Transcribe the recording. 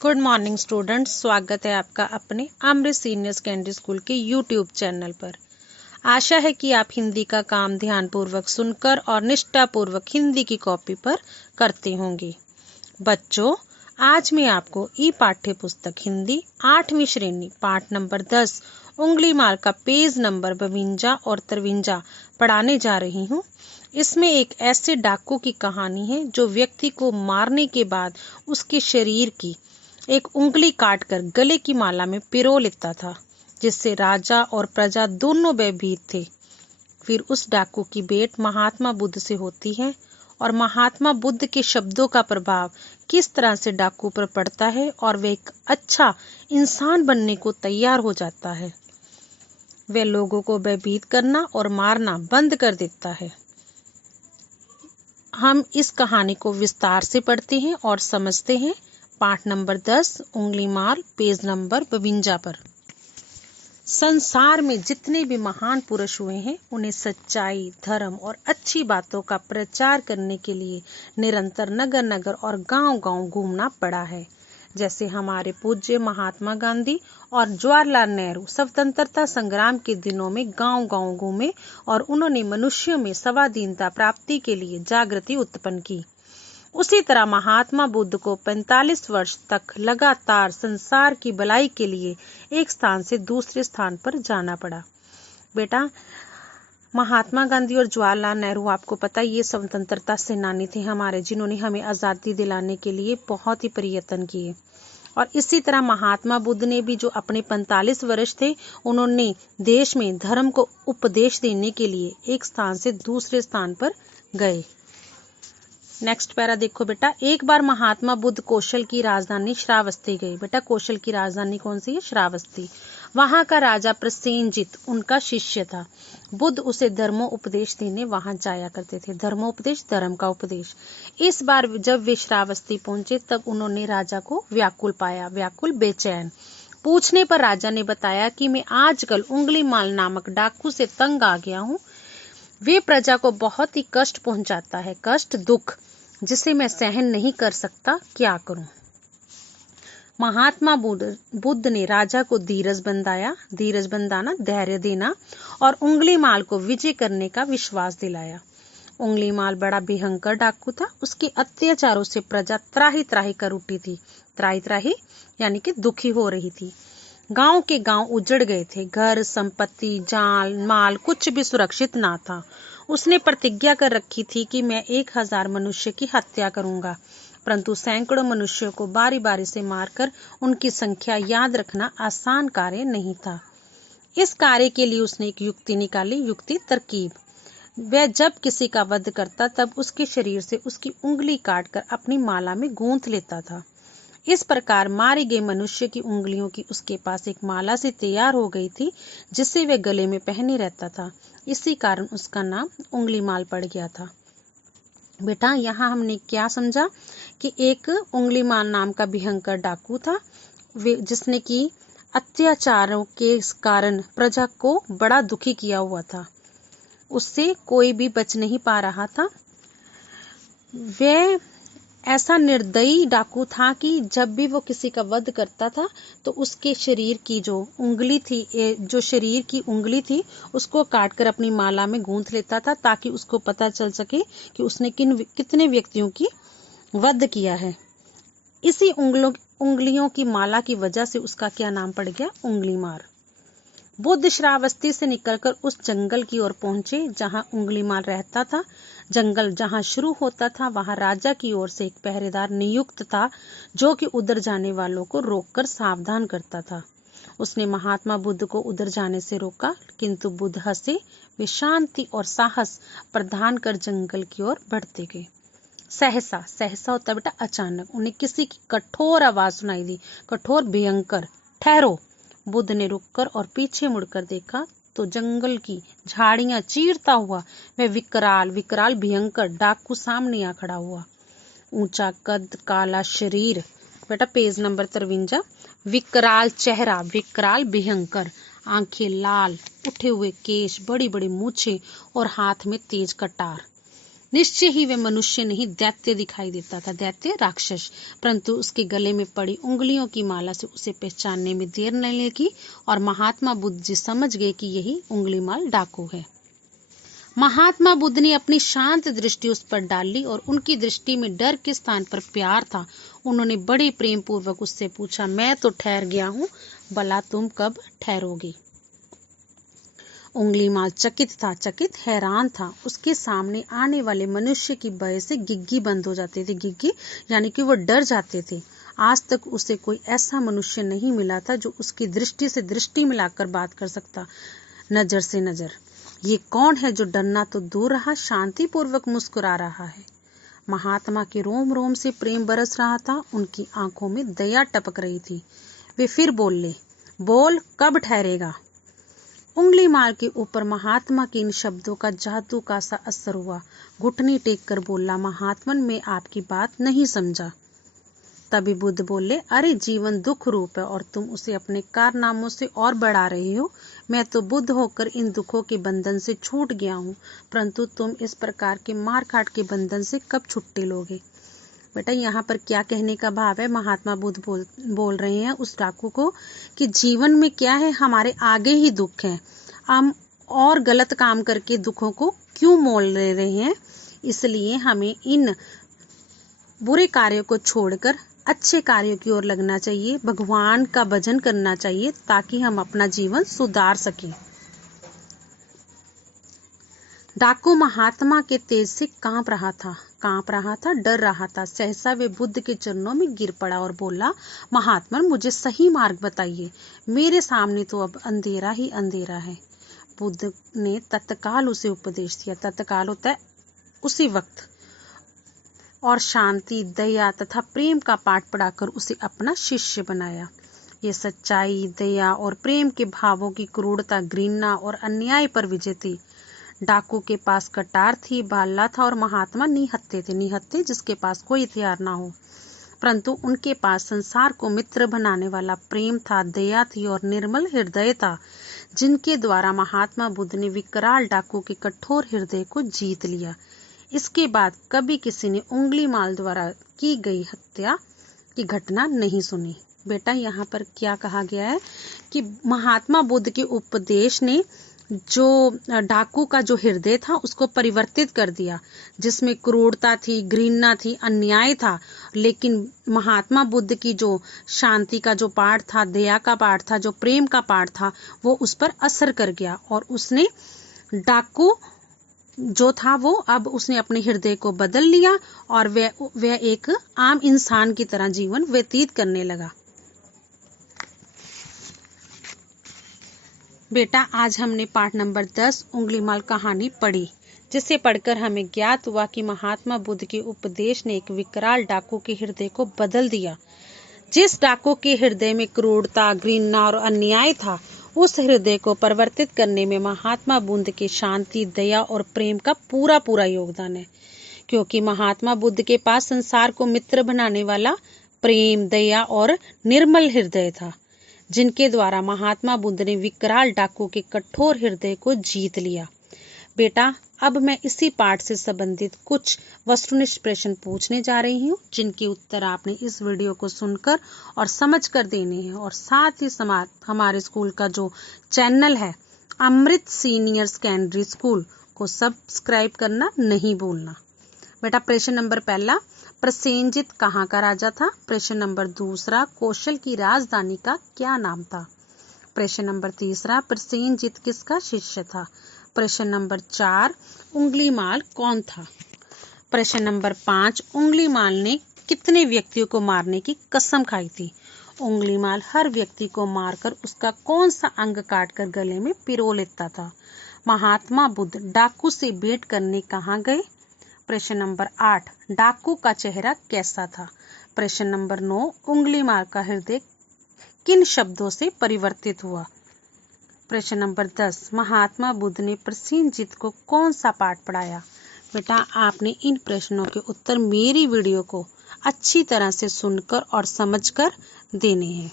Good morning students, स्वागत है आपका अपने अमृत सीनियर सेकेंडरी स्कूल के यूट्यूब चैनल पर। आशा है कि आप हिंदी का काम ध्यानपूर्वक सुनकर और निष्ठापूर्वक हिंदी की कॉपी पर करते होंगे। बच्चों, आज मैं आपको ई पाठ्य पुस्तक हिंदी 8वीं श्रेणी पाठ नंबर 10 उंगली माल का पेज नंबर 52 और 53 पढ़ाने जा रही हूँ। इसमें एक ऐसे डाकू की कहानी है जो व्यक्ति को मारने के बाद उसके शरीर की एक उंगली काटकर गले की माला में पिरो लेता था, जिससे राजा और प्रजा दोनों भयभीत थे। फिर उस डाकू की भेंट महात्मा बुद्ध से होती है और महात्मा बुद्ध के शब्दों का प्रभाव किस तरह से डाकू पर पड़ता है और वह एक अच्छा इंसान बनने को तैयार हो जाता है। वह लोगों को भयभीत करना और मारना बंद कर देता है। हम इस कहानी को विस्तार से पढ़ते हैं और समझते हैं। पाठ नंबर 10 उंगली माल पेज नंबर 52 पर। संसार में जितने भी महान पुरुष हुए हैं, उन्हें सच्चाई, धर्म और अच्छी बातों का प्रचार करने के लिए निरंतर नगर नगर और गांव गांव घूमना पड़ा है। जैसे हमारे पूज्य महात्मा गांधी और जवाहरलाल नेहरू स्वतंत्रता संग्राम के दिनों में गांव गांव घूमे और उन्होंने मनुष्यों में स्वाधीनता प्राप्ति के लिए जागृति उत्पन्न की। उसी तरह महात्मा बुद्ध को 45 वर्ष तक लगातार संसार की भलाई के लिए एक स्थान से दूसरे स्थान पर जाना पड़ा। बेटा, महात्मा गांधी और जवाहरलाल नेहरू, आपको पता है, ये स्वतंत्रता सेनानी थे हमारे, जिन्होंने हमें आज़ादी दिलाने के लिए बहुत ही प्रयत्न किए। और इसी तरह महात्मा बुद्ध ने भी, जो अपने 45 वर्ष थे, उन्होंने देश में धर्म को उपदेश देने के लिए एक स्थान से दूसरे स्थान पर गए। नेक्स्ट पैरा देखो बेटा। एक बार महात्मा बुद्ध कौशल की राजधानी श्रावस्ती गए। बेटा, कौशल की राजधानी कौन सी है? श्रावस्ती। वहां का राजा प्रसेनजीत उनका शिष्य था। बुद्ध उसे धर्मोपदेश देने वहां जाया करते थे। धर्मोपदेश, धर्म का उपदेश। इस बार जब वे श्रावस्ती पहुंचे, तब उन्होंने राजा को व्याकुल पाया, व्याकुल, बेचैन। पूछने पर राजा ने बताया कि मैं आजकल उंगली माल नामक डाकू से तंग आ गया हूँ। वे प्रजा को बहुत ही कष्ट पहुंचाता है, कष्ट, दुख, जिसे मैं सहन नहीं कर सकता, क्या करूं? महात्मा बुद्ध ने राजा को धीरज बंधाना, धैर्य देना और उंगली माल को विजय करने का विश्वास दिलाया। उंगली माल बड़ा भयंकर डाकू था। उसके अत्याचारों से प्रजा त्राही त्राही कर उठी थी। त्राही त्राही यानी कि दुखी हो रही थी। गांव के गांव उजड़ गए थे। घर, संपत्ति, जान माल कुछ भी सुरक्षित ना था। उसने प्रतिज्ञा कर रखी थी कि मैं 1000 मनुष्य की हत्या करूंगा, परंतु सैकड़ों मनुष्यों को बारी बारी से मारकर उनकी संख्या याद रखना आसान कार्य नहीं था। इस कार्य के लिए उसने एक युक्ति निकाली, युक्ति, तरकीब। वह जब किसी का वध करता, तब उसके शरीर से उसकी उंगली काटकर अपनी माला में गूंथ लेता था। इस प्रकार मारे गए मनुष्य की उंगलियों की उसके पास एक माला से तैयार हो गई थी, जिसे वह गले में पहने रहता था। इसी कारण उसका नाम उंगली माल पड़ गया था। बेटा, यहाँ हमने क्या समझा कि एक उंगली माल नाम का भयंकर डाकू था, जिसने की अत्याचारों के कारण प्रजा को बड़ा दुखी किया हुआ था। उससे कोई भी बच नहीं पा रहा था। वह ऐसा निर्दयी डाकू था कि जब भी वो किसी का वध करता था, तो उसके शरीर की जो उंगली थी, जो शरीर की उंगली थी, उसको काटकर अपनी माला में गूंथ लेता था, ताकि उसको पता चल सके कि उसने कितने व्यक्तियों की वध किया है। इसी उंगलियों की माला की वजह से उसका क्या नाम पड़ गया? उंगली मार। बुद्ध श्रावस्ती से निकलकर उस जंगल की ओर पहुंचे जहां उंगली माल रहता था। जंगल जहां शुरू होता था, वहां राजा की ओर से एक पहरेदार नियुक्त था, जो कि उधर जाने वालों को रोककर सावधान करता था। उसने महात्मा बुद्ध को उधर जाने से रोका, किंतु बुद्ध हंसे। वे शांति और साहस प्रदान कर जंगल की ओर बढ़ते गए। सहसा, सहसा होता बेटा अचानक, उन्हें किसी की कठोर आवाज सुनाई दी, कठोर, भयंकर। ठहरो! बुद्ध ने रुककर और पीछे मुड़कर देखा, तो जंगल की झाड़ियां चीरता हुआ वह विकराल भयंकर डाकू सामने आ खड़ा हुआ। ऊंचा कद, काला शरीर, बेटा पेज नंबर 53। विकराल चेहरा, विकराल, भयंकर, आंखें लाल, उठे हुए केश, बड़ी बड़ी मूछें और हाथ में तेज कटार। निश्चय ही वह मनुष्य नहीं दैत्य दिखाई देता था, दैत्य राक्षस। परंतु उसके गले में पड़ी उंगलियों की माला से उसे पहचानने में देर नहीं लगी और महात्मा बुद्ध जी समझ गए कि यही उंगलीमाल डाकू है। महात्मा बुद्ध ने अपनी शांत दृष्टि उस पर डाली और उनकी दृष्टि में डर के स्थान पर प्यार था। उन्होंने बड़े प्रेम पूर्वक उससे पूछा, मैं तो ठहर गया हूँ, भला तुम कब ठहरोगी? उंगलीमाल चकित हैरान था। उसके सामने आने वाले मनुष्य की भय से गिग्गी बंद हो जाते थे। गिग्गी यानी कि वो डर जाते थे। आज तक उसे कोई ऐसा मनुष्य नहीं मिला था जो उसकी दृष्टि से दृष्टि मिलाकर बात कर सकता, नजर से नजर। ये कौन है जो डरना तो दूर रहा, शांति पूर्वक मुस्कुरा रहा है। महात्मा के रोम रोम से प्रेम बरस रहा था। उनकी आंखों में दया टपक रही थी। वे फिर बोले, बोल, कब ठहरेगा? उंगलीमाल के ऊपर महात्मा के इन शब्दों का जादू का सा असर हुआ। घुटने टेक कर बोला, महात्मन, मैं आपकी बात नहीं समझा। तभी बुद्ध बोले, अरे जीवन दुख रूप है और तुम उसे अपने कारनामों से और बढ़ा रहे हो। मैं तो बुद्ध होकर इन दुखों के बंधन से छूट गया हूँ, परंतु तुम इस प्रकार के मार काट के बंधन से कब छुट्टी लोगे? बेटा, यहाँ पर क्या कहने का भाव है? महात्मा बुद्ध बोल रहे हैं उस डाकू को कि जीवन में क्या है, हमारे आगे ही दुख है। हम और गलत काम करके दुखों को क्यों मोल ले रहे हैं? इसलिए हमें इन बुरे कार्यों को छोड़कर अच्छे कार्यों की ओर लगना चाहिए, भगवान का भजन करना चाहिए ताकि हम अपना जीवन सुधार सकें। डाकू महात्मा के तेज से कांप रहा था, डर रहा था। सहसा वे बुद्ध के चरणों में गिर पड़ा और बोला, महात्मा, मुझे सही मार्ग बताइए। मेरे सामने तो अब अंधेरा ही अंधेरा है। बुद्ध ने तत्काल उसे उपदेश दिया। तत्काल होता है उसी वक्त। और शांति, दया तथा प्रेम का पाठ पढ़ाकर उसे अपना शिष्य बनाया। ये सच्चाई, दया और प्रेम के भावों की क्रूरता, घृणा और अन्याय पर विजय थी। डाकू के पास कटार थी, भाला था और महात्मा निहत्थे थे। निहत्थे जिसके पास कोई हथियार ना हो, परंतु उनके पास संसार को मित्र बनाने वाला प्रेम था, दया थी और निर्मल हृदय था, जिनके द्वारा महात्मा बुद्ध ने विकराल डाकू के कठोर हृदय को जीत लिया। इसके बाद कभी किसी ने उंगलीमाल द्वारा की गई हत्या की घटना नहीं सुनी। बेटा, यहाँ पर क्या कहा गया है कि महात्मा बुद्ध के उपदेश ने जो डाकू का जो हृदय था उसको परिवर्तित कर दिया, जिसमें क्रूरता थी, घृणा थी, अन्याय था। लेकिन महात्मा बुद्ध की जो शांति का जो पाठ था, दया का पाठ था, जो प्रेम का पाठ था, वो उस पर असर कर गया और उसने डाकू जो था वो अब उसने अपने हृदय को बदल लिया और वह एक आम इंसान की तरह जीवन व्यतीत करने लगा। बेटा, आज हमने पाठ नंबर 10 उंगलीमाल कहानी पढ़ी, जिसे पढ़कर हमें ज्ञात हुआ कि महात्मा बुद्ध के उपदेश ने एक विकराल डाकू के हृदय को बदल दिया। जिस डाकू के हृदय में क्रूरता, घृणा और अन्याय था, उस हृदय को परिवर्तित करने में महात्मा बुद्ध के शांति, दया और प्रेम का पूरा योगदान है। क्योंकि महात्मा बुद्ध के पास संसार को मित्र बनाने वाला प्रेम, दया और निर्मल हृदय था, जिनके द्वारा महात्मा बुद्ध ने विकराल डाकू के कठोर हृदय को जीत लिया। बेटा, अब मैं इसी पाठ से संबंधित कुछ वस्तुनिष्ठ प्रश्न पूछने जा रही हूँ, जिनके उत्तर आपने इस वीडियो को सुनकर और समझकर देने हैं। और साथ ही हमारे स्कूल का जो चैनल है अमृत सीनियर सेकेंडरी स्कूल को सब्सक्राइब करना नहीं भूलना। बेटा, प्रश्न नंबर पहला, प्रसेनजित कहाँ का राजा था? प्रश्न नंबर दूसरा, कौशल की राजधानी का क्या नाम था? प्रश्न नंबर तीसरा, प्रसेनजित किसका शिष्य था? प्रश्न नंबर 4, उंगलीमाल कौन था? प्रश्न नंबर 5, उंगलीमाल ने कितने व्यक्तियों को मारने की कसम खाई थी? उंगलीमाल हर व्यक्ति को मारकर उसका कौन सा अंग काटकर गले में पिरो लेता था? महात्मा बुद्ध डाकू से भेंट करने कहाँ गए? प्रश्न नंबर 8, डाकू का चेहरा कैसा था? प्रश्न नंबर 9, उंगलीमाल का हृदय किन शब्दों से परिवर्तित हुआ? प्रश्न नंबर 10, महात्मा बुद्ध ने प्रसेनजित को कौन सा पाठ पढ़ाया? बेटा, आपने इन प्रश्नों के उत्तर मेरी वीडियो को अच्छी तरह से सुनकर और समझकर देने हैं।